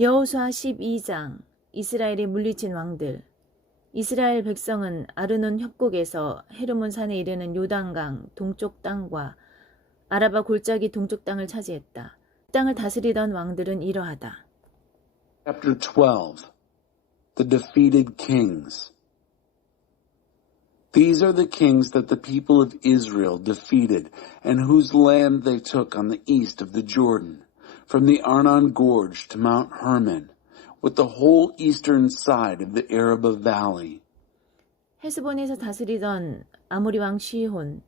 여호수아 12장 이스라엘이 물리친 왕들. 이스라엘 백성은 아르논 협곡에서 헤르몬 산에 이르는 요단강 동쪽 땅과 아라바 골짜기 동쪽 땅을 차지했다. 땅을 다스리던 왕들은 이러하다. Chapter 12. The defeated kings. These are the kings that the people of Israel defeated, and whose land they took on the east of the Jordan, from the Arnon Gorge to Mount Hermon, with the whole eastern side of the Araba Valley. 헤스본에서 다스리던 아모리 왕 시혼.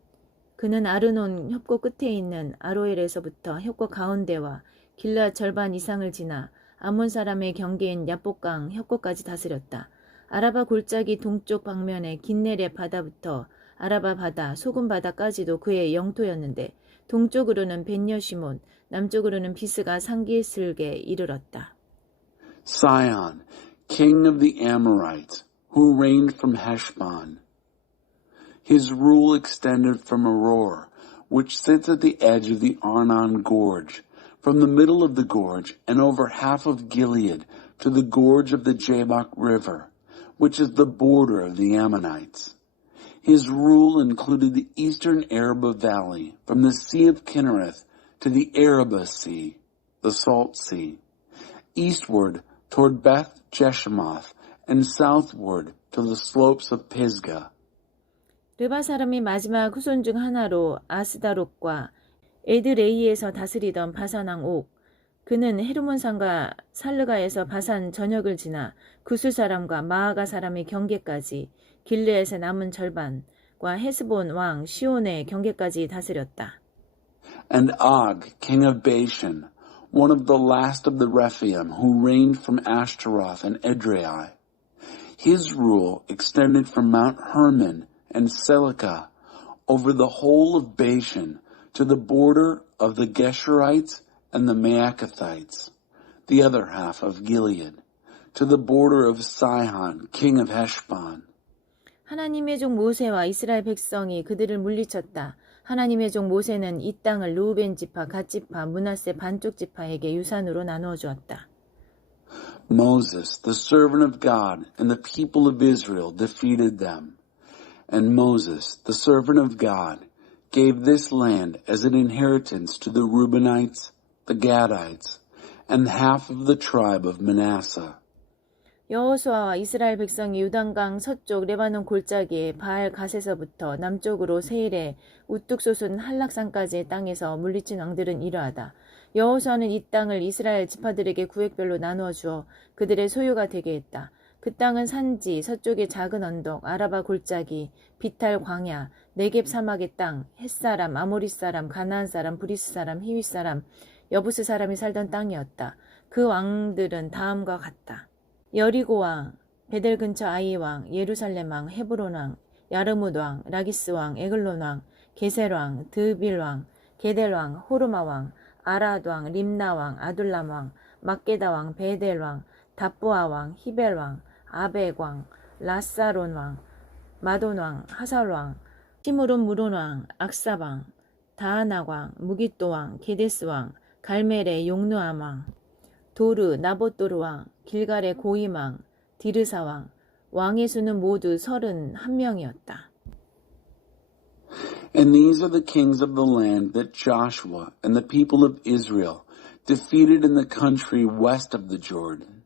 그는 아르논 협곡 끝에 있는 아로엘에서부터 협곡 가운데와 길앗 절반 이상을 지나 아몬 사람의 경계인 야복강 협곡까지 다스렸다. 아라바 골짜기 동쪽 방면의 긴네렙 바다부터 아라바 바다, 소금 바다까지도 그의 영토였는데 동쪽으로는 벳여시몬, 남쪽으로는 비스가 상기슬게 이르렀다. Sihon, king of the Amorites, who reigned from Heshbon. His rule extended from Aroer, which sits at the edge of the Arnon Gorge, from the middle of the gorge and over half of Gilead to the gorge of the Jabbok River, which is the border of the Ammonites. His rule included the eastern Araba Valley, from the Sea of Kinnereth to the Araba Sea, the Salt Sea, eastward toward Beth Jeshemoth, and southward to the slopes of Pisgah. 르바 사람의 마지막 후손 중 하나로 아스다롯과 에드레이에서 다스리던 바산왕 옥. 그는 헤르몬산과 살르가에서 바산 전역을 지나 구스 사람과 마아가 사람의 경계까지 길르에서 남은 절반과 헤스본 왕 시온의 경계까지 다스렸다. And Og, king of Bashan, one of the last of the Rephaim, who reigned from Ashtaroth and Edrei. His rule extended from Mount Hermon and Selica over the whole of Bashan to the border of the Geshurites and the Maacathites, the other half of Gilead, to the border of Sihon, king of Heshbon. 하나님의 종 모세와 이스라엘 백성이 그들을 물리쳤다. 하나님의 종 모세는 이 땅을 르우벤 지파, 갓 지파, 므낫세 반쪽 지파에게 유산으로 나누어 주었다. Moses, the servant of God, and the people of Israel defeated them. And Moses, the servant of God, gave this land as an inheritance to the Reubenites, the Gadites, and half of the tribe of Manasseh. 여호수아와 이스라엘 백성이 요단강 서쪽 레바논 골짜기의 바알 갓에서부터 남쪽으로 세일에 우뚝 솟은 한락산까지의 땅에서 물리친 왕들은 이러하다. 여호수아는 이 땅을 이스라엘 지파들에게 구획별로 나누어 주어 그들의 소유가 되게 했다. 그 땅은 산지, 서쪽의 작은 언덕, 아라바 골짜기, 비탈 광야, 네겝 사막의 땅, 헷사람, 아모리 사람, 가나안 사람, 브리스 사람, 히윗 사람, 여부스 사람이 살던 땅이었다. 그 왕들은 다음과 같다. 여리고 왕, 베델 근처 아이 왕, 예루살렘 왕, 헤브론 왕, 야르뭇 왕, 라기스 왕, 에글론 왕, 게셀 왕, 드빌 왕, 게델 왕, 호르마 왕, 아랏 왕, 림나 왕, 아둘람 왕, 막게다 왕, 베델 왕, 다부아 왕, 히벨 왕, 아벡 왕, 라사론 왕, 마돈 왕, 하살 왕, 시므론 무론 왕, 악사 왕, 다하나 왕, 무깃도 왕, 게데스 왕, 갈멜의 용누암 왕, 도르, 나봇도르 왕, 길갈의 고임 왕, 디르사 왕, 왕의 수는 모두 31명이었다. And these are the kings of the land that Joshua and the people of Israel defeated in the country west of the Jordan,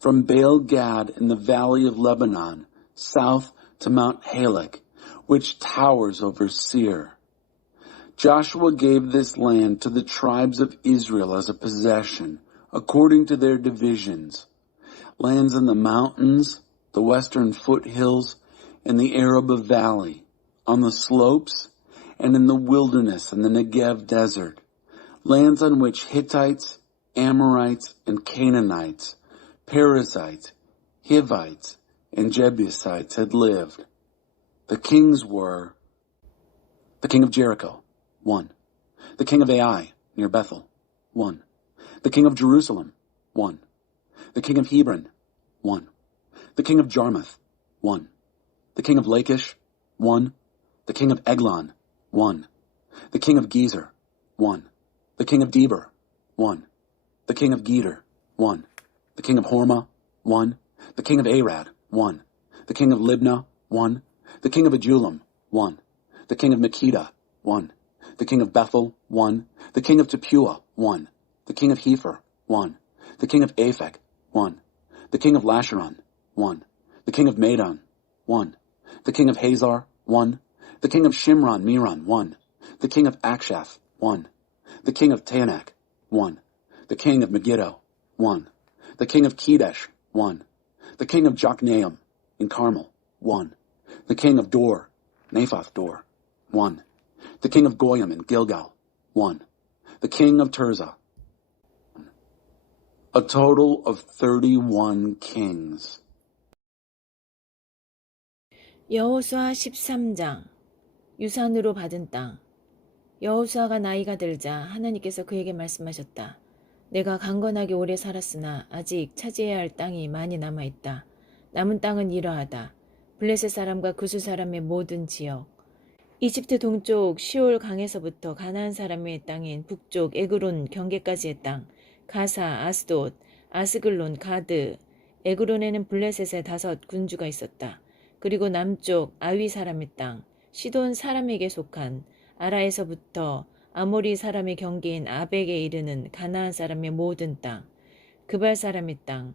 from Baal Gad in the valley of Lebanon, south to Mount Halak, which towers over Seir. Joshua gave this land to the tribes of Israel as a possession, according to their divisions, lands in the mountains, the western foothills, in the Araba Valley, on the slopes, and in the wilderness and the Negev desert, lands on which Hittites, Amorites, and Canaanites, Perizzites, Hivites, and Jebusites had lived. The kings were the king of Jericho, 1. The king of Ai, near Bethel, 1. The king of Jerusalem, 1. The king of Hebron, 1. The king of Jarmuth, 1. The king of Lachish, 1. The king of Eglon, 1. The king of Gezer, 1. The king of Deber, 1. The king of Geder, 1. The king of Hormah, 1. The king of Arad, 1. The king of Libnah, 1. The king of Adullam, 1. The king of Makkedah, 1. The king of Bethel, 1. The king of Tepuah, 1. The king of Hepher, 1. The king of Aphek, 1. The king of Lasharon, 1. The king of Madon, 1. The king of Hazar, 1. The king of Shimron Meron, 1. The king of Akshaph, 1. The king of Taanach, 1. The king of Megiddo, 1. The king of Kedesh, 1. The king of Jokneam in Carmel, 1. The king of Dor, Naphoth Dor, 1. The king of Goyim in Gilgal, 1. The king of Tirzah. A total of 31 kings. 여호수아 13장 유산으로 받은 땅. 여호수아가 나이가 들자 하나님께서 그에게 말씀하셨다. 내가 강건하게 오래 살았으나 아직 차지해야 할 땅이 많이 남아있다. 남은 땅은 이러하다. 블레셋 사람과 구스 사람의 모든 지역, 이집트 동쪽 시올 강에서부터 가나안 사람의 땅인 북쪽 에그론 경계까지의 땅, 가사, 아스돗, 아스글론, 가드, 에그론에는 블레셋의 5 군주가 있었다. 그리고 남쪽 아위 사람의 땅, 시돈 사람에게 속한 아라에서부터 아모리 사람의 경계인 아벡에 이르는 가나안 사람의 모든 땅, 그발 사람의 땅,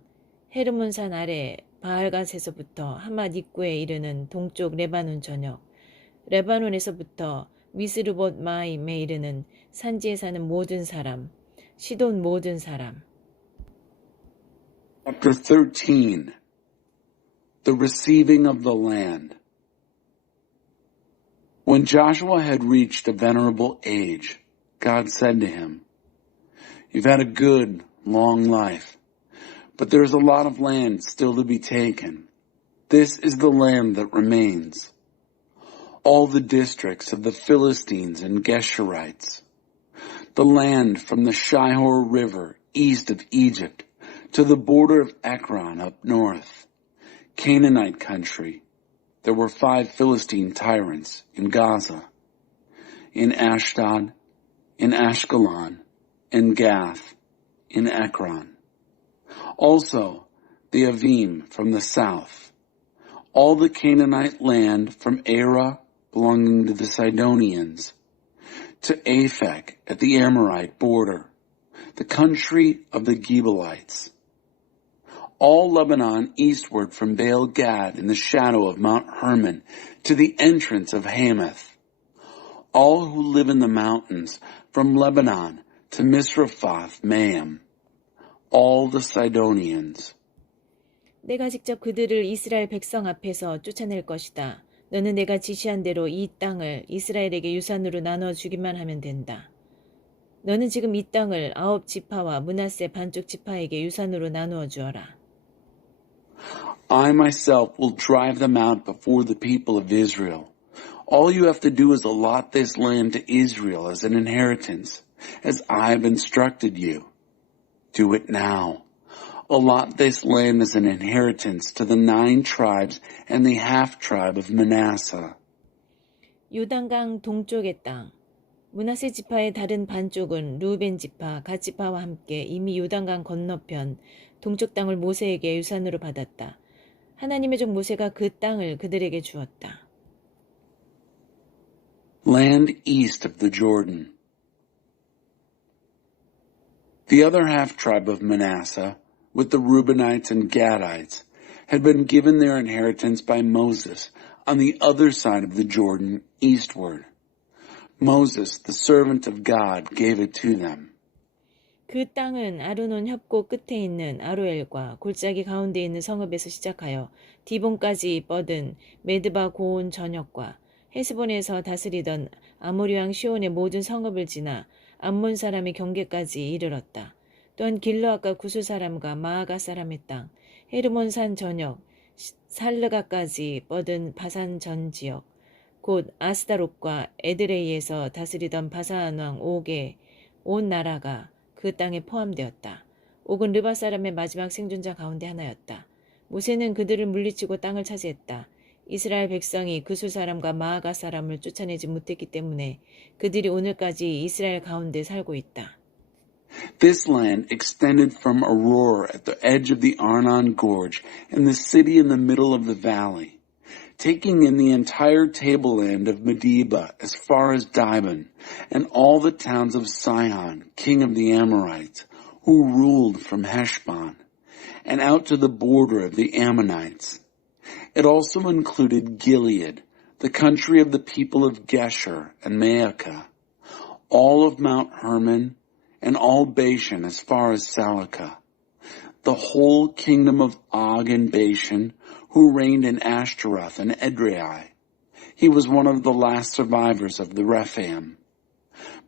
헤르몬산 아래 바알갓에서부터 하맛 입구에 이르는 동쪽 레바논 전역, 레바논에서부터 미스르봇 마임에 이르는 산지에 사는 모든 사람, 시돈 모든 사람. Chapter 13. The receiving of the land. When Joshua had reached a venerable age, God said to him, "You've had a good, long life, but there's a lot of land still to be taken. This is the land that remains. All the districts of the Philistines and Geshurites, the land from the Shihor River east of Egypt to the border of Ekron up north, Canaanite country. There were 5 Philistine tyrants in Gaza, in Ashdod, in Ashkelon, in Gath, in Ekron. Also the Avim from the south, all the Canaanite land from Arah belonging to the Sidonians, to Aphek at the Amorite border, the country of the Gebalites, all Lebanon eastward from Baal Gad in the shadow of Mount Hermon to the entrance of Hamath, all who live in the mountains from Lebanon to Misrephoth Maim, all the Sidonians. 내가 직접 그들을 이스라엘 백성 앞에서 쫓아낼 것이다. 너는 내가 지시한 대로 이 땅을 이스라엘에게 유산으로 나눠 주기만 하면 된다. 너는 지금 이 땅을 9 지파와 므낫세 반쪽 지파에게 유산으로 나누어 주어라. I myself will drive them out before the people of Israel. All you have to do is allot this land to Israel as an inheritance, as I have instructed you. Do it now. Allot this land as an inheritance to the 9 tribes and the half-tribe of Manasseh. 요단강 동쪽의 땅. 므낫세 지파의 다른 반쪽은 루벤 지파, 갓 지파와 함께 이미 요단강 건너편 동쪽 땅을 모세에게 유산으로 받았다. 하나님의 종 모세가 그 땅을 그들에게 주었다. Land east of the Jordan. The other half-tribe of Manasseh, with the Reubenites and Gadites, had been given their inheritance by Moses on the other side of the Jordan eastward. Moses, the servant of God, gave it to them. 그 땅은 아르논 협곡 끝에 있는 아로엘과 골짜기 가운데 있는 성읍에서 시작하여 디본까지 뻗은 메드바 고온 전역과 헤스본에서 다스리던 아모리 왕 시온의 모든 성읍을 지나 암몬 사람의 경계까지 이르렀다. 또한 길르앗과 구스 사람과 마아가 사람의 땅, 헤르몬산 전역, 살르가까지 뻗은 바산 전 지역, 곧 아스다롯과 에드레이에서 다스리던 바산 왕 옥의 온 나라가 그 땅에 포함되었다. 옥은 르바 사람의 마지막 생존자 가운데 하나였다. 모세는 그들을 물리치고 땅을 차지했다. 이스라엘 백성이 구스 사람과 마아가 사람을 쫓아내지 못했기 때문에 그들이 오늘까지 이스라엘 가운데 살고 있다. This land extended from Aroer at the edge of the Arnon Gorge and the city in the middle of the valley, taking in the entire tableland of Medeba as far as Dibon, and all the towns of Sihon, king of the Amorites, who ruled from Heshbon, and out to the border of the Ammonites. It also included Gilead, the country of the people of Geshur and Maacah, all of Mount Hermon, and all Bashan as far as Salakah, the whole kingdom of Og and Bashan, who reigned in Ashtaroth and Edrei. He was one of the last survivors of the Rephaim.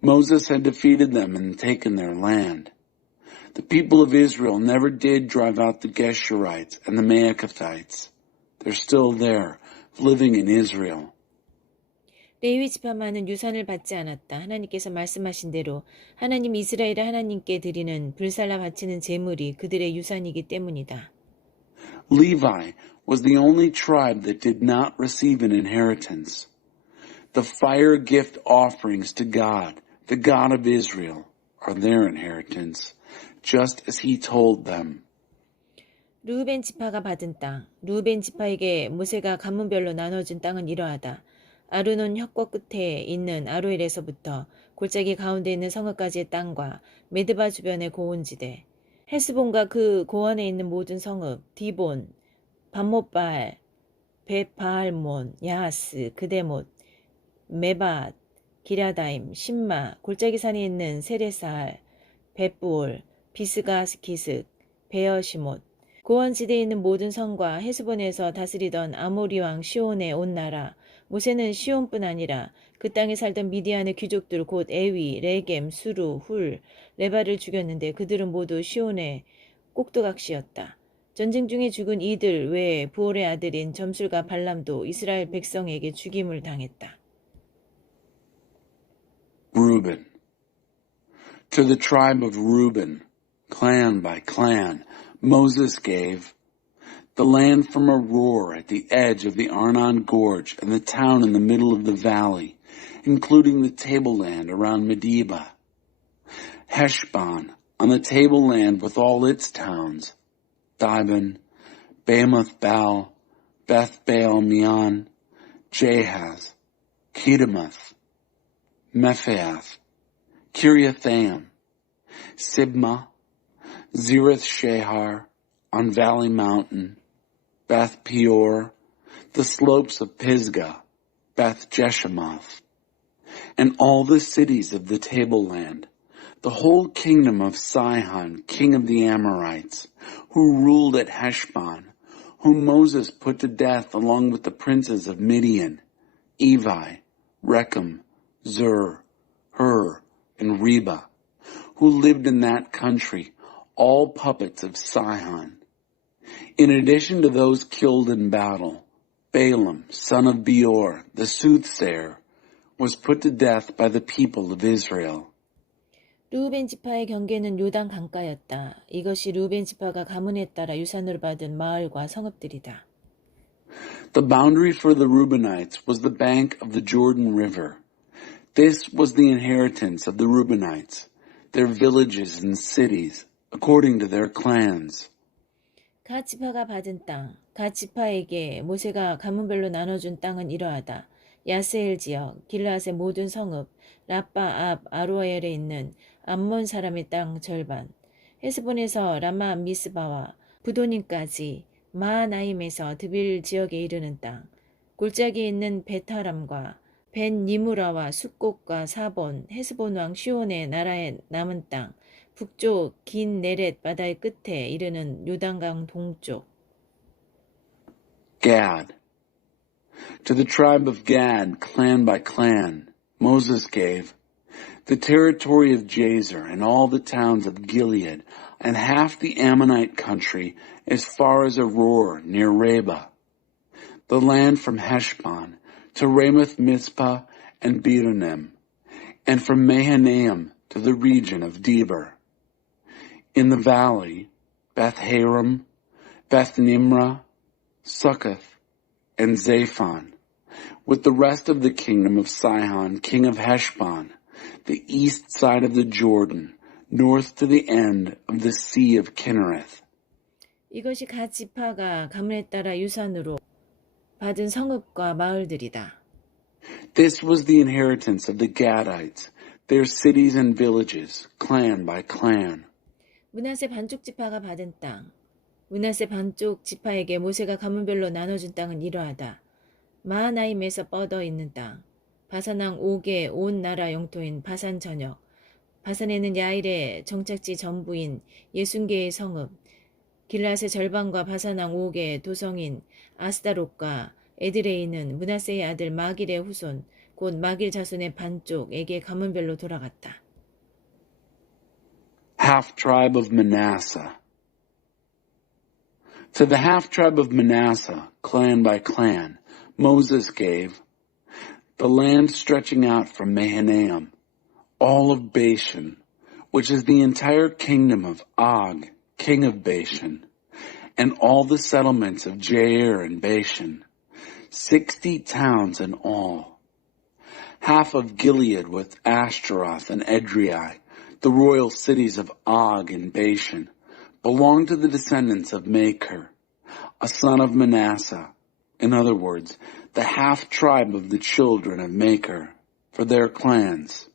Moses had defeated them and taken their land. The people of Israel never did drive out the Geshurites and the Maacathites. They're still there, living in Israel. 레위 지파만은 유산을 받지 않았다. 하나님께서 말씀하신 대로 하나님 이스라엘의 하나님께 드리는 불살라 바치는 제물이 그들의 유산이기 때문이다. Levi was the only tribe that did not receive an inheritance. The fire gift offerings to God, the God of Israel, are their inheritance, just as he told them. 르우벤 지파가 받은 땅. 르우벤 지파에게 모세가 가문별로 나눠준 땅은 이러하다. 아르논 협곡 끝에 있는 아로엘에서부터 골짜기 가운데 있는 성읍까지의 땅과 메드바 주변의 고온지대, 헤스본과 그 고원에 있는 모든 성읍, 디본, 밤못바알, 벳바알몬, 야하스, 그데못, 메밧, 기랴다임, 신마, 골짜기 산에 있는 세레사알, 벳부올, 비스가스키슥, 베어시못, 고원지대에 있는 모든 성과 헤스본에서 다스리던 아모리 왕 시온의 온 나라, 모세는 시온뿐 아니라 그 땅에 살던 미디안의 귀족들 곧 에위, 레겜, 수루, 훌, 레바를 죽였는데 그들은 모두 시온의 꼭두각시였다. 전쟁 중에 죽은 이들 외에 부올의 아들인 점술과 발람도 이스라엘 백성에게 죽임을 당했다. Reuben. To the tribe of Reuben, clan by clan, Moses gave the land from Aroer at the edge of the Arnon Gorge and the town in the middle of the valley, including the tableland around Medeba, Heshbon on the tableland with all its towns, Dibon, Bamoth Baal, Beth Baal Meon, Jahaz, Kedemoth, Mephaath, Kiriathaim, Sibmah, Zereth Shahar on Valley Mountain, Beth Peor, the slopes of Pisgah, Beth Jeshemoth, and all the cities of the tableland, the whole kingdom of Sihon, king of the Amorites, who ruled at Heshbon, whom Moses put to death along with the princes of Midian, Evi, Rechem, Zur, Hur, and Reba, who lived in that country, all puppets of Sihon. In addition to those killed in battle, Balaam, son of Beor, the soothsayer, was put to death by the people of Israel. 르우벤 지파의 경계는 요단 강가였다. 이것이 르우벤 지파가 가문에 따라 유산으로 받은 마을과 성읍들이다. The boundary for the Reubenites was the bank of the Jordan River. This was the inheritance of the Reubenites, their villages and cities, according to their clans. 갓 지파가 받은 땅, 갓 지파에게 모세가 가문별로 나눠준 땅은 이러하다. 야스엘 지역, 길라앗의 모든 성읍, 라빠 앞 아로엘에 있는 암몬 사람의 땅 절반, 헤스본에서 라마 미스바와 부도님까지 마하나임에서 드빌 지역에 이르는 땅, 골짜기에 있는 베타람과 벤 니무라와 숫곡과 사본, 헤스본 왕 시온의 나라에 남은 땅, 북쪽 긴 네렛 바다의 끝에 이르는 요단강 동쪽. Gad. To the tribe of Gad, clan by clan, Moses gave the territory of Jazer and all the towns of Gilead and half the Ammonite country as far as Aroer near Reba, the land from Heshbon to Ramoth Mizpah and Betonim, and from Mahanaim to the region of Deber. In the valley, Beth Haram, Beth Nimrah, Succoth, and Zaphon, with the rest of the kingdom of Sihon, king of Heshbon, the east side of the Jordan, north to the end of the Sea of Kinnereth. 이것이 각 지파가 가문에 따라 유산으로 받은 성읍과 마을들이다. This was the inheritance of the Gadites, their cities and villages, clan by clan. 므낫세 반쪽 지파가 받은 땅. 므낫세 반쪽 지파에게 모세가 가문별로 나눠준 땅은 이러하다. 마하나임에서 뻗어 있는 땅, 바산왕 옥의 온 나라 영토인 바산 전역, 바산에는 야일의 정착지 전부인 60개의 성읍, 길앗의 절반과 바산왕 옥의 도성인 아스다롯과 에드레이는 므낫세의 아들 마길의 후손, 곧 마길 자손의 반쪽에게 가문별로 돌아갔다. Half tribe of Manasseh. To the half tribe of Manasseh, clan by clan, Moses gave the land stretching out from Mahanaim, all of Bashan, which is the entire kingdom of Og, king of Bashan, and all the settlements of Jair and Bashan, 60 towns in all. Half of Gilead with Ashtaroth and Edrei, the royal cities of Og and Bashan, belonged to the descendants of Machir, a son of Manasseh. In other words, the half tribe of the children of Machir, for their clans.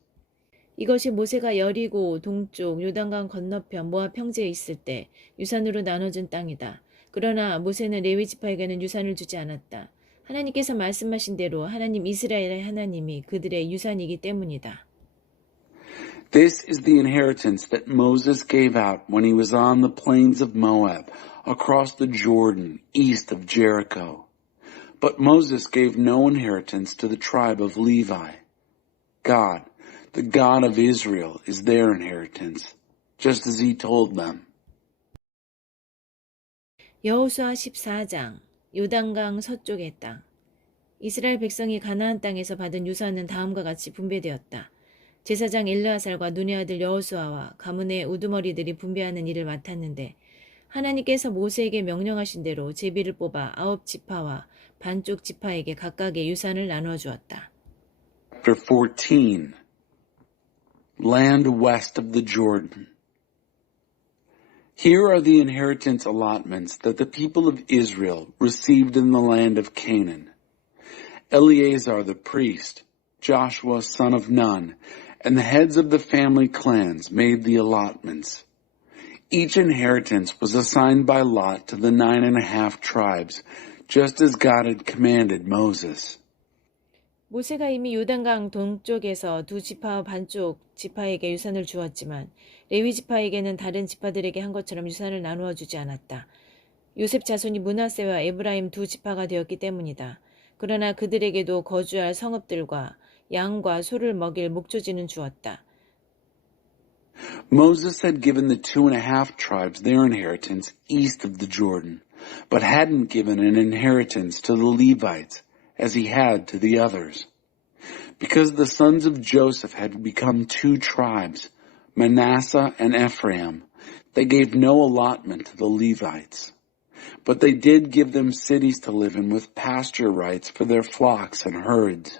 이것이 모세가 여리고 동쪽 요단강 건너편 모압 평지에 있을 때 유산으로 나눠준 땅이다. 그러나 모세는 레위 지파에게는 유산을 주지 않았다. 하나님께서 말씀하신 대로 하나님 이스라엘의 하나님이 그들의 유산이기 때문이다. This is the inheritance that Moses gave out when he was on the plains of Moab, across the Jordan, east of Jericho. But Moses gave no inheritance to the tribe of Levi. God, the God of Israel, is their inheritance, just as he told them. 여호수아 14장 요단강 서쪽의 땅. 이스라엘 백성이 가나안 땅에서 받은 유산은 다음과 같이 분배되었다. 제사장 엘르아살과 눈의 아들 여호수아와 가문의 우두머리들이 분배하는 일을 맡았는데 하나님께서 모세에게 명령하신 대로 제비를 뽑아 9지파와 반쪽 지파에게 각각의 유산을 나누어 주었다. Chapter 14. Land west of the Jordan. Here are the inheritance allotments that the people of Israel received in the land of Canaan. Eleazar the priest, Joshua son of Nun, and the heads of the family clans made the allotments. Each inheritance was assigned by lot to the 9.5 tribes, just as God had commanded Moses. 모세가 이미 요단강 동쪽에서 2지파와 반쪽 지파에게 유산을 주었지만 레위 지파에게는 다른 지파들에게 한 것처럼 유산을 나누어 주지 않았다. 요셉 자손이 므낫세와 에브라임 2지파가 되었기 때문이다. 그러나 그들에게도 거주할 성읍들과 양과 소를 먹일 목조지는 주었다. Moses had given the 2.5 tribes their inheritance east of the Jordan, but hadn't given an inheritance to the Levites, as he had to the others. Because the sons of Joseph had become 2 tribes, Manasseh and Ephraim, they gave no allotment to the Levites. But they did give them cities to live in with pasture rights for their flocks and herds.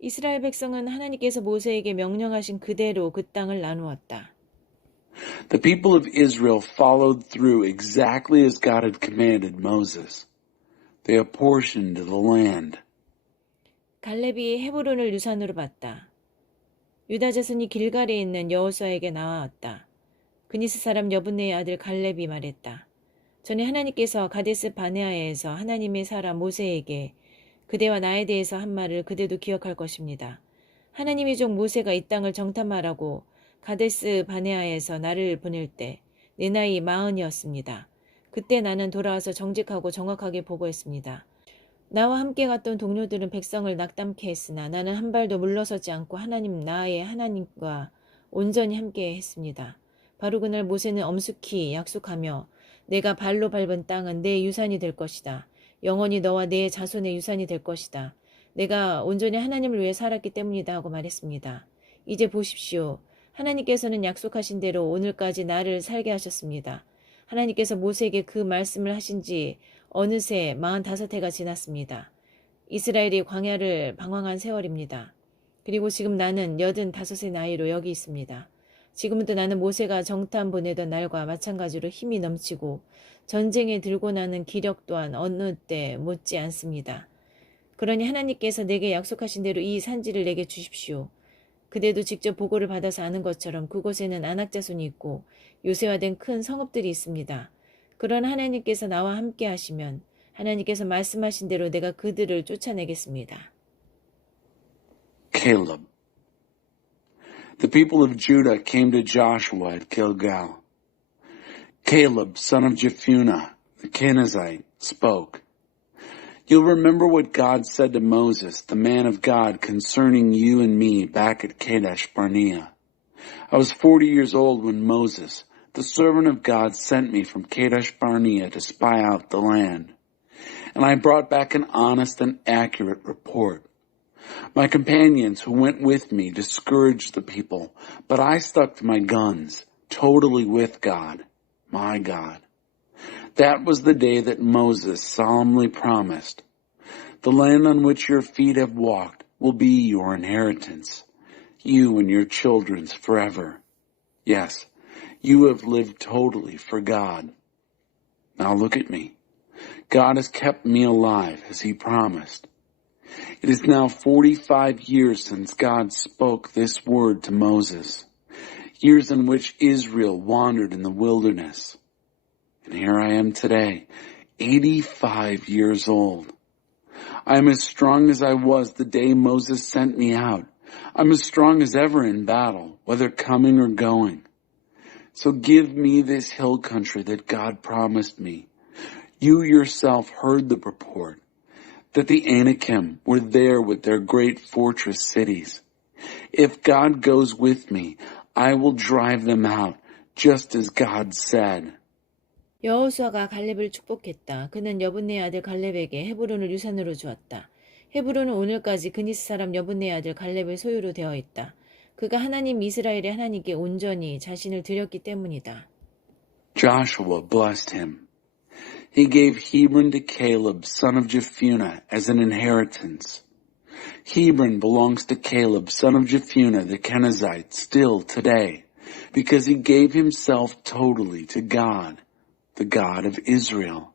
이스라엘 백성은 하나님께서 모세에게 명령하신 그대로 그 땅을 나누었다. The people of Israel followed through exactly as God had commanded Moses. They apportioned the land. 갈렙이 헤브론을 유산으로 받다. 유다 자손이 길갈에 있는 여호수아에게 나왔다. 그니스 사람 여분네의 아들 갈렙이 말했다. 전에 하나님께서 가데스 바네아에서 하나님의 사람 모세에게 그대와 나에 대해서 한 말을 그대도 기억할 것입니다. 하나님의 종 모세가 이 땅을 정탐하라고 가데스 바네아에서 나를 보낼 때 내 나이 40이었습니다. 그때 나는 돌아와서 정직하고 정확하게 보고했습니다. 나와 함께 갔던 동료들은 백성을 낙담케 했으나 나는 한 발도 물러서지 않고 하나님 나의 하나님과 온전히 함께 했습니다. 바로 그날 모세는 엄숙히 약속하며 내가 발로 밟은 땅은 내 유산이 될 것이다. 영원히 너와 내 자손의 유산이 될 것이다. 내가 온전히 하나님을 위해 살았기 때문이다 하고 말했습니다. 이제 보십시오. 하나님께서는 약속하신 대로 오늘까지 나를 살게 하셨습니다. 하나님께서 모세에게 그 말씀을 하신 지 어느새 45해가 지났습니다. 이스라엘이 광야를 방황한 세월입니다. 그리고 지금 나는 85의 나이로 여기 있습니다. 지금부터 나는 모세가 정탐 보내던 날과 마찬가지로 힘이 넘치고 전쟁에 들고 나는 기력 또한 어느 때 못지 않습니다. 그러니 하나님께서 내게 약속하신 대로 이 산지를 내게 주십시오. 그대도 직접 보고를 받아서 아는 것처럼 그곳에는 안악자손이 있고 요새화된 큰 성읍들이 있습니다. 그러나 하나님께서 나와 함께 하시면 하나님께서 말씀하신 대로 내가 그들을 쫓아내겠습니다. Caleb. The people of Judah came to Joshua at Gilgal. Caleb, son of Jephunneh, the Kenizzite, spoke. You'll remember what God said to Moses, the man of God, concerning you and me back at Kadesh Barnea. I was 40 years old when Moses, the servant of God, sent me from Kadesh Barnea to spy out the land. And I brought back an honest and accurate report. My companions who went with me discouraged the people, but I stuck to my guns, totally with God, my God. That was the day that Moses solemnly promised. The land on which your feet have walked will be your inheritance, you and your children's forever. Yes, you have lived totally for God. Now look at me. God has kept me alive as he promised. It is now 45 years since God spoke this word to Moses, years in which Israel wandered in the wilderness. And here I am today, 85 years old. I am as strong as I was the day Moses sent me out. I'm as strong as ever in battle, whether coming or going. So give me this hill country that God promised me. You yourself heard the report that the Anakim were there with their great fortress cities. If God goes with me, I will drive them out, just as God said. 여호수아가 갈렙을 축복했다. 그는 여분네의 아들 갈렙에게 헤브론을 유산으로 주었다. 헤브론은 오늘까지 그니스 사람 여분네의 아들 갈렙의 소유로 되어 있다. 그가 하나님 이스라엘의 하나님께 온전히 자신을 드렸기 때문이다. Joshua blessed him. He gave Hebron to Caleb, son of Jephunneh, as an inheritance. Hebron belongs to Caleb, son of Jephunneh, the Kenizzite, still today, because he gave himself totally to God, the God of Israel.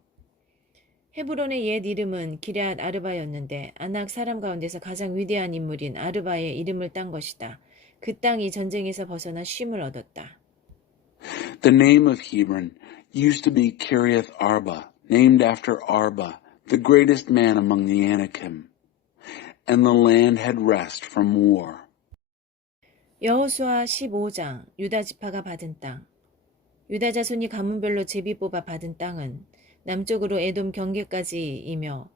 헤브론의 옛 이름은 기럇 아르바였는데 아낙 사람 가운데서 가장 위대한 인물인 아르바의 이름을 딴 것이다. 그 땅이 전쟁에서 벗어나 쉼을 얻었다. The name of Hebron used to be Kiriath Arba, named after Arba, the greatest man among the Anakim, and the land had rest from war. 여호수아 15장 유다 지파가 받은 땅. 유다 자손이 가문별로 제비 뽑아 받은 땅은 남쪽으로 에돔 경계까지이며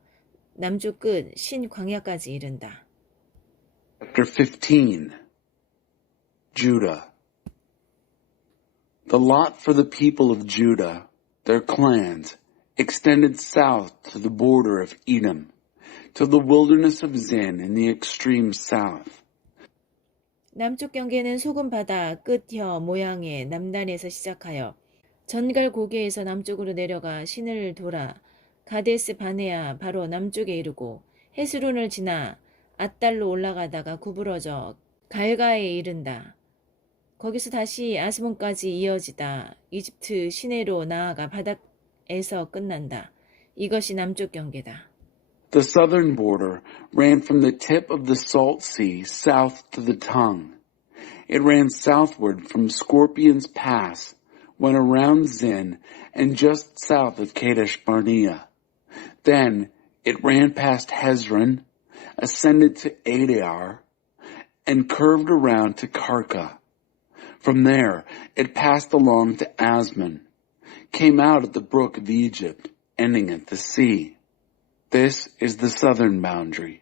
남쪽 끝 신 광야까지 이른다. Chapter 15, Judah. The lot for the people of Judah, their clans, extended south to the border of Edom, to the wilderness of Zin in the extreme south. 남쪽 경계는 소금 바다 끝혀 모양의 남단에서 시작하여 전갈 고개에서 남쪽으로 내려가 신을 돌아 가데스 바네아 바로 남쪽에 이르고 헤스론을 지나 앗달로 올라가다가 구부러져 갈가에 이른다. 거기서 다시 아스몬까지 이어지다 이집트 시내로 나아가 바닥에서 끝난다. 이것이 남쪽 경계다. The southern border ran from the tip of the Salt Sea south to the tongue. It ran southward from Scorpion's Pass, went around Zin, and just south of Kadesh Barnea. Then it ran past Hezron, ascended to Adar, and curved around to Karka. From there, it passed along to Asmon, came out at the brook of Egypt, ending at the sea. This is the southern boundary.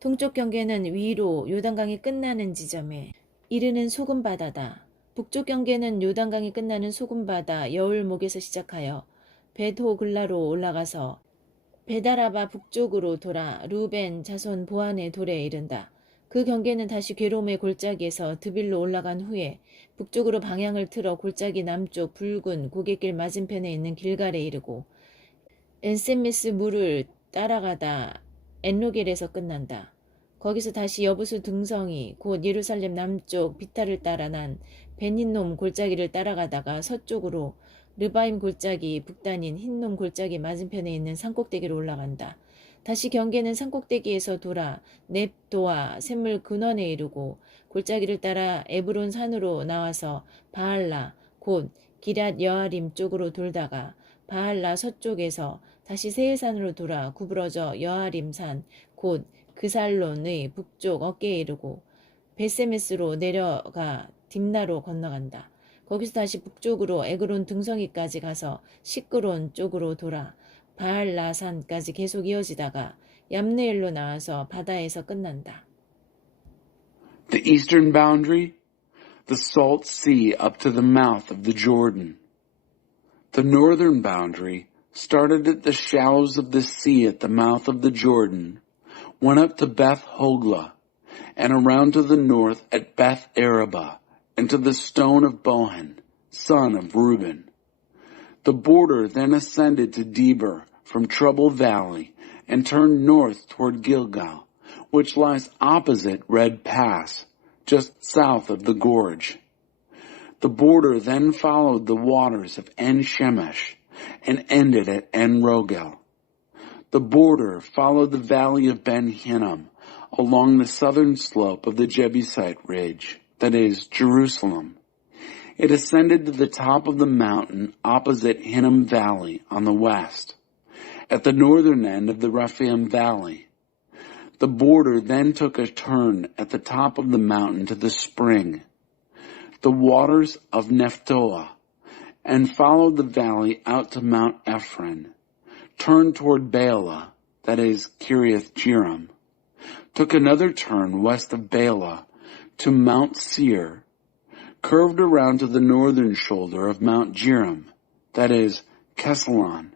동쪽 경계는 위로 요단강이 끝나는 지점에 이르는 소금바다다. 북쪽 경계는 요단강이 끝나는 소금바다 여울목에서 시작하여 벳호글라로 올라가서 베다라바 북쪽으로 돌아 루벤 자손 보안의 돌에 이른다. 그 경계는 다시 괴롬의 골짜기에서 드빌로 올라간 후에 북쪽으로 방향을 틀어 골짜기 남쪽 붉은 고갯길 맞은편에 있는 길갈에 이르고 엔세메스 물을 따라가다 엔로겔에서 끝난다. 거기서 다시 여부수 등성이 곧 예루살렘 남쪽 비탈을 따라 난 벤힌놈 골짜기를 따라가다가 서쪽으로 르바임 골짜기 북단인 흰놈 골짜기 맞은편에 있는 산꼭대기로 올라간다. 다시 경계는 산꼭대기에서 돌아 넵도와 샘물 근원에 이르고 골짜기를 따라 에브론 산으로 나와서 바알라 곧 기럇 여아림 쪽으로 돌다가 바알라 서쪽에서 다시 세일산으로 돌아 구부러져 여아림 산 곧 그살론의 북쪽 어깨에 이르고 베세메스로 내려가 딥나로 건너간다. 거기서 다시 북쪽으로 에그론 등성이까지 가서 시끄론 쪽으로 돌아 바알라산까지 계속 이어지다가 얌느엘로 나와서 바다에서 끝난다. The eastern boundary, the Salt Sea up to the mouth of the Jordan. The northern boundary started at the shallows of the sea at the mouth of the Jordan, went up to Beth Hogla, and around to the north at Beth Araba, and to the stone of Bohan, son of Reuben. The border then ascended to Deber from Trouble Valley and turned north toward Gilgal, which lies opposite Red Pass, just south of the gorge. The border then followed the waters of En-Shemesh and ended at En-Rogel. The border followed the valley of Ben-Hinnom along the southern slope of the Jebusite ridge, that is, Jerusalem. It ascended to the top of the mountain opposite Hinnom Valley on the west, at the northern end of the Rephaim Valley. The border then took a turn at the top of the mountain to the spring, the waters of Nephtoah, and followed the valley out to Mount Ephron, turned toward Baalah, that is, Kiriath Jearim, took another turn west of Baalah to Mount Seir, curved around to the northern shoulder of Mount Jearim, that is, Kesalon,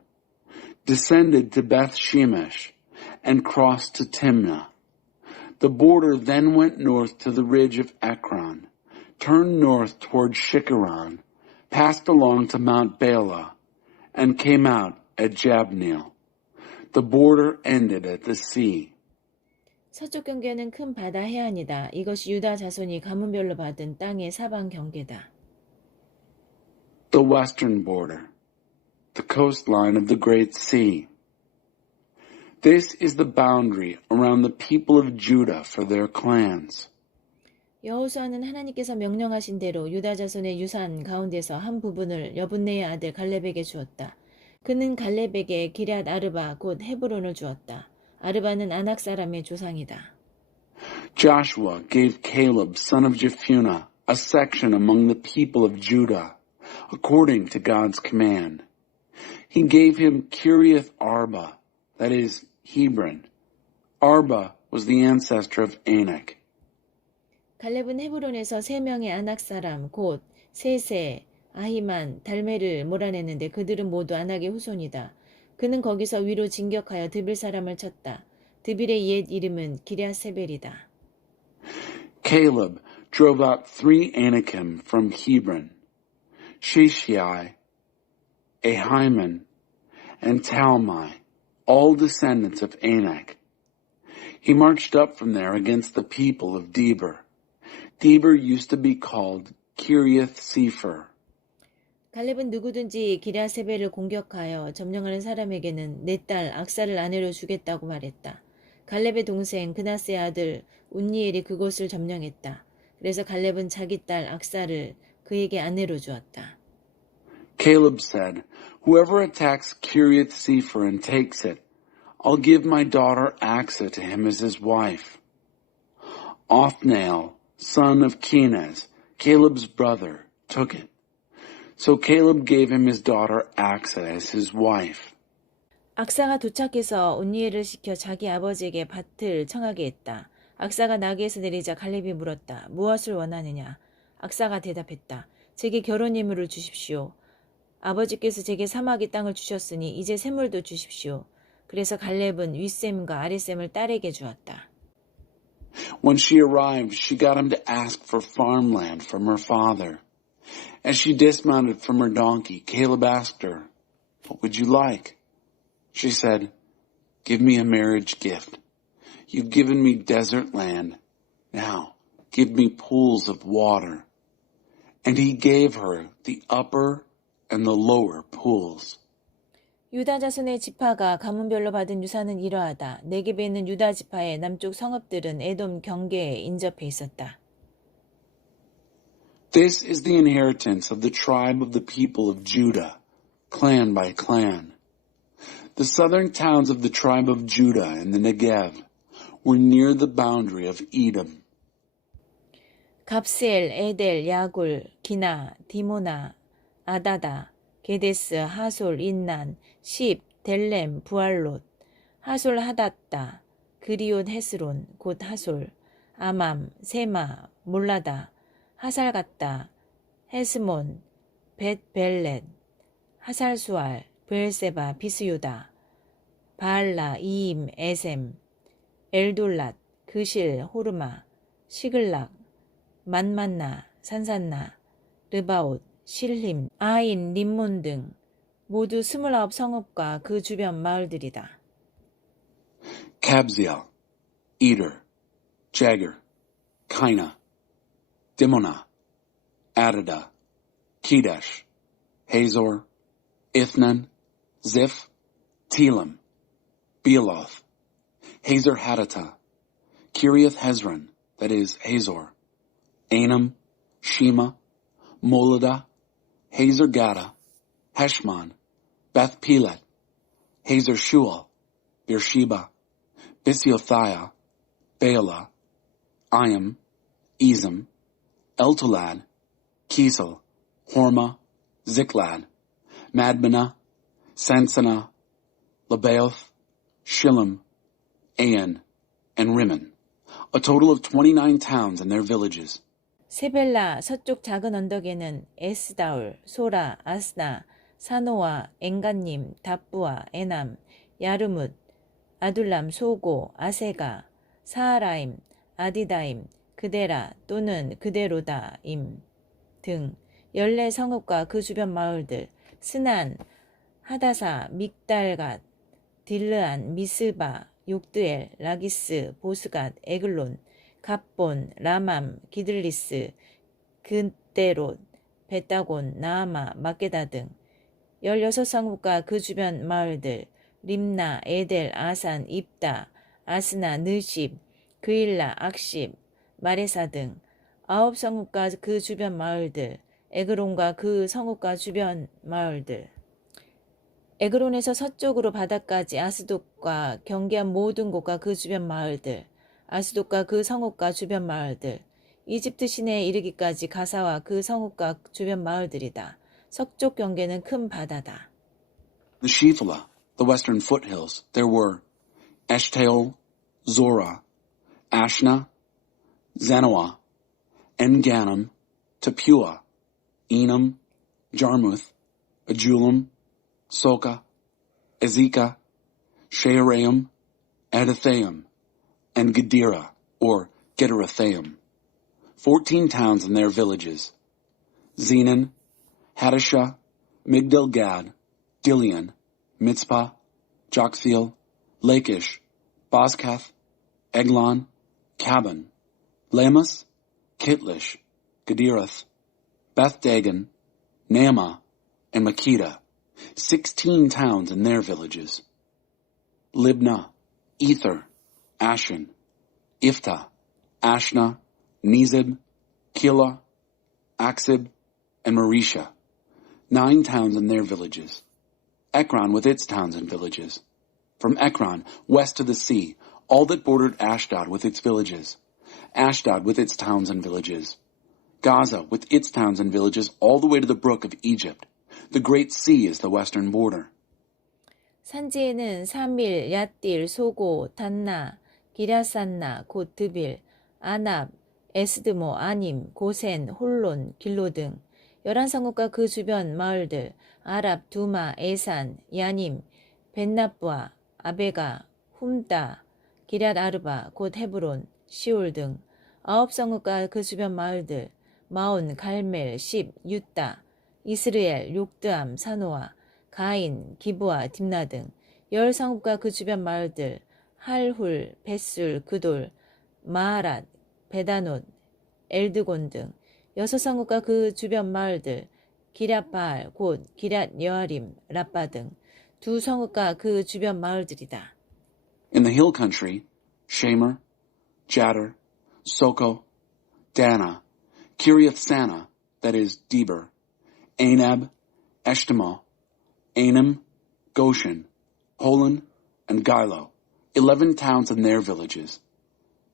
descended to Beth Shemesh, and crossed to Timnah. The border then went north to the ridge of Ekron, turned north toward Shikkeron, passed along to Mount Baalah, and came out at Jabneel. The border ended at the sea. 서쪽 경계는 큰 바다 해안이다. 이것이 유다 자손이 가문별로 받은 땅의 사방 경계다. The western border, the coastline of the Great Sea. This is the boundary around the people of Judah for their clans. 여호수아는 하나님께서 명령하신 대로 유다 자손의 유산 가운데서 한 부분을 여분네의 아들 갈렙에게 주었다. 그는 갈렙에게 기럇 아르바 곧 헤브론을 주었다. 아르바는 아낙 사람의 조상이다. Joshua gave Caleb, son of Jephunneh, a section among the people of Judah, according to God's command. He gave him Kiriath Arba, that is, Hebron. Arba was the ancestor of Anak. 갈렙은 헤브론에서 3명의 아낙 사람 곧 세세, 아히만, 달메를 몰아냈는데 그들은 모두 아낙의 후손이다. 그는 거기서 위로 진격하여 드빌 사람을 쳤다. 드빌의 옛 이름은 기럇세벨이다. Caleb drove out 3 Anakim from Hebron, Shishai, Ahiman, and Talmai, all descendants of Anak. He marched up from there against the people of Deber. Deber used to be called Kiriath Sefer. 갈렙은 누구든지 기럇세벨을 공격하여 점령하는 사람에게는 내 딸 악사를 아내로 주겠다고 말했다. 갈렙의 동생 그나스의 아들 운니엘이 그곳을 점령했다. 그래서 갈렙은 자기 딸 악사를 그에게 아내로 주었다. Caleb said, "Whoever attacks Kiriath Sefer and takes it, I'll give my daughter Aksa to him as his wife." Othniel, son of Kenaz, Caleb's brother, took it. So Caleb gave him his daughter Aksa as his wife. 악사가 도착해서 운니엘을 시켜 자기 아버지에게 밭을 청하게 했다. 악사가 나귀에서 내리자 갈렙이 물었다. 무엇을 원하느냐? 악사가 대답했다. 제게 결혼 예물을 주십시오. 아버지께서 제게 사마귀 땅을 주셨으니 이제 샘물도 주십시오. 그래서 갈렙은 윗샘과 아랫샘을 딸에게 주었다. When she arrived, she got him to ask for farmland from her father. As she dismounted from her donkey, Caleb asked her, "What would you like?" She said, "Give me a marriage gift. You've given me desert land. Now, give me pools of water. And he gave her the upper and the lower pools. 유다 자손의 지파가 가문별로 받은 유산은 이러하다. 네겝에 있는 유다 지파의 남쪽 성읍들은 에돔 경계에 인접해 있었다. This is the inheritance of the tribe of the people of Judah, clan by clan. The southern towns of the tribe of Judah and the Negev were near the boundary of Edom. 갑스엘, 에델, 야굴, 기나, 디모나, 아다다, 게데스, 하솔, 인난, 십, 델렘, 부알롯, 하솔 하닷다, 그리온 헤스론, 곧 하솔, 아맘, 세마, 몰라다, 하살갔다, 헤스몬, 벳벨렛, 하살수알, 브엘세바, 비스유다, 바알라, 이임, 에셈, 엘돌랏, 그실, 호르마, 시글락, 만만나, 산산나, 르바옷, 실림, 아인, 림몬 등 모두 29 성읍과 그 주변 마을들이다. Kabzeel, Eder, Jagur, Kaina, Dimona, Adada, Kedesh, Hazor, Ithnan, Ziph, Telam, Bealoth, Hazor Hadattah, Kiriath Hezron, that is Hazor, Anam, Shema, Moladah, Hazor Gada, Heshmon, Beth Pelet, Hazor Shual, Beersheba, Bisiothia, Baalah, Iam, Ezem, Eltolad, Kisel, Horma, Ziklag, Madmenah, Sansana, Lebaoth, Shillim, Ain, and Rimmon, a total of 29 towns and their villages. 세벨라 서쪽 작은 언덕에는 에스다울, 소라, 아스나, 사노아, 엔간님, 답부아, 에남, 야르뭇, 아둘람, 소고, 아세가, 사하라임, 아디다임, 그데라 또는 그데로다임 등 14성읍과 그 주변 마을들, 스난, 하다사, 믹달갓, 딜르안, 미스바, 욕드엘, 라기스, 보스갓, 에글론, 갑본, 라맘, 기들리스, 근데롯, 베다곤, 나아마, 막게다 등 16성읍과 그 주변 마을들, 림나, 에델, 아산, 입다, 아스나, 느십, 그일라, 악십, 마레사 등 9성읍과 그 주변 마을들, 에그론과 그 성읍과 주변 마을들. 에그론에서 서쪽으로 바다까지 아스돗과 경계한 모든 곳과 그 주변 마을들, 아스돗과 그 성읍과 주변 마을들, 이집트 시내에 이르기까지 가사와 그 성읍과 주변 마을들이다. 서쪽 경계는 큰 바다다. The Shephelah, the western foothills, there were Eshtaol, Zorah, Ashna, Zanoah, En-Ganim, Tapua, Enam, Jarmuth, Adulam, Soka, Ezekah, Shearaim, Adathaim, and Gedera, or Gederathaim, 14 towns and their villages, Zenan, Hadashah, Migdal-Gad, Dilian, Mitzpah, Joktheel, Lachish, Bozkath, Eglon, Caban, Lamas, Kitlish, Gederath, Beth-Dagon, Naamah, and Makkedah, 16 towns and their villages, Libnah, Ether, Ashan, Iftah, Ashna, Nezib, Keilah, Aksib, and Marisha, 9 towns and their villages, Ekron with its towns and villages, from Ekron west to the sea, all that bordered Ashdod with its villages, Ashdod with its towns and villages, Gaza with its towns and villages all the way to the brook of Egypt. The great sea is the western border. 산지에는 사밀, 얏딜, 소고, 단나, 기랴산나, 곧 드빌, 아납, 에스드모, 아님, 고센, 홀론, 길로 등 11성읍과 그 주변 마을들, 아랍, 두마, 에산, 야님, 벤나부아, 아베가, 훔다, 기럇 아르바, 곧 헤브론, 시올 등 9성읍과 그 주변 마을들, 마온, 갈멜, 십, 유따, 이스르엘, 욕드암, 사노아, 가인, 기브아, 딥나 등 10성읍과 그 주변 마을들, 할훌, 벳술, 그돌, 마하랏, 베다논, 엘드곤 등 6성읍과 그 주변 마을들, 기럇바알 곧 기럇 여아림, 라빠 등 2성읍과 그 주변 마을들이다. In the hill country, Shamer, Jadder, Soko, Dana, Kiriath-Sana, that is, Deber, Anab, Eshtemoh, Anam, Goshen, Holon, and Gilo, 11 towns and their villages,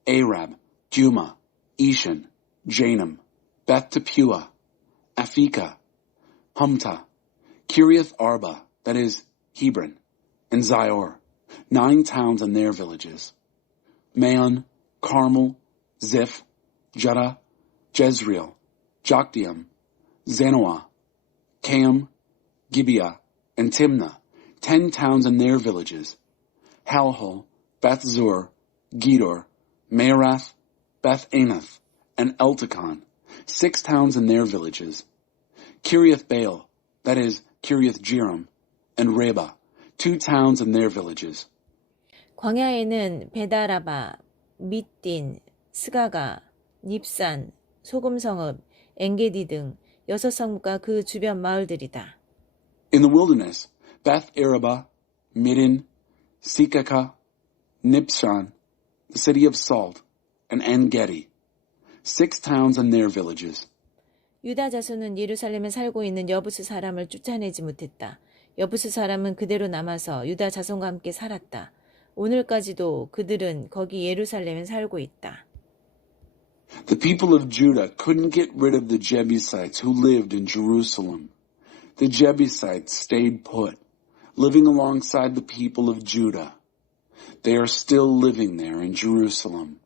Arab, Duma, Eshan, Janam, Beth Tapua, Afika, Humta, Kiriath Arba, that is, Hebron, and Zior, 9 towns and their villages, Maon, Carmel, Ziph, Judah, Jezreel, Jokdeam, Zanoah, Cam, Gibeah, and Timnah, 10 towns and their villages, Halhol, Beth Zur, Gedor, Meerath, Beth Anath, and Eltekon, 6 towns and their villages, Kiriath Baal, that is, Kiriath Jearim, and Reba, 2 towns and their villages. 광야에는 베다라바, 밑딘, 스가가, 닙산, 소금성읍, 엔게디 등 6성읍과 그 주변 마을들이다. In the wilderness, Beth Araba, Middin, Sikaka, Nibshan, the city of Salt, and En-Gedi, 6 towns and their villages. 유다 자손은 예루살렘에 살고 있는 여부스 사람을 쫓아내지 못했다. 여부스 사람은 그대로 남아서 유다 자손과 함께 살았다. 오늘까지도 그들은 거기 예루살렘에 살고 있다. The people of Judah couldn't get rid of the Jebusites who lived in Jerusalem. The Jebusites stayed put, living alongside the people of Judah. They are still living there in Jerusalem.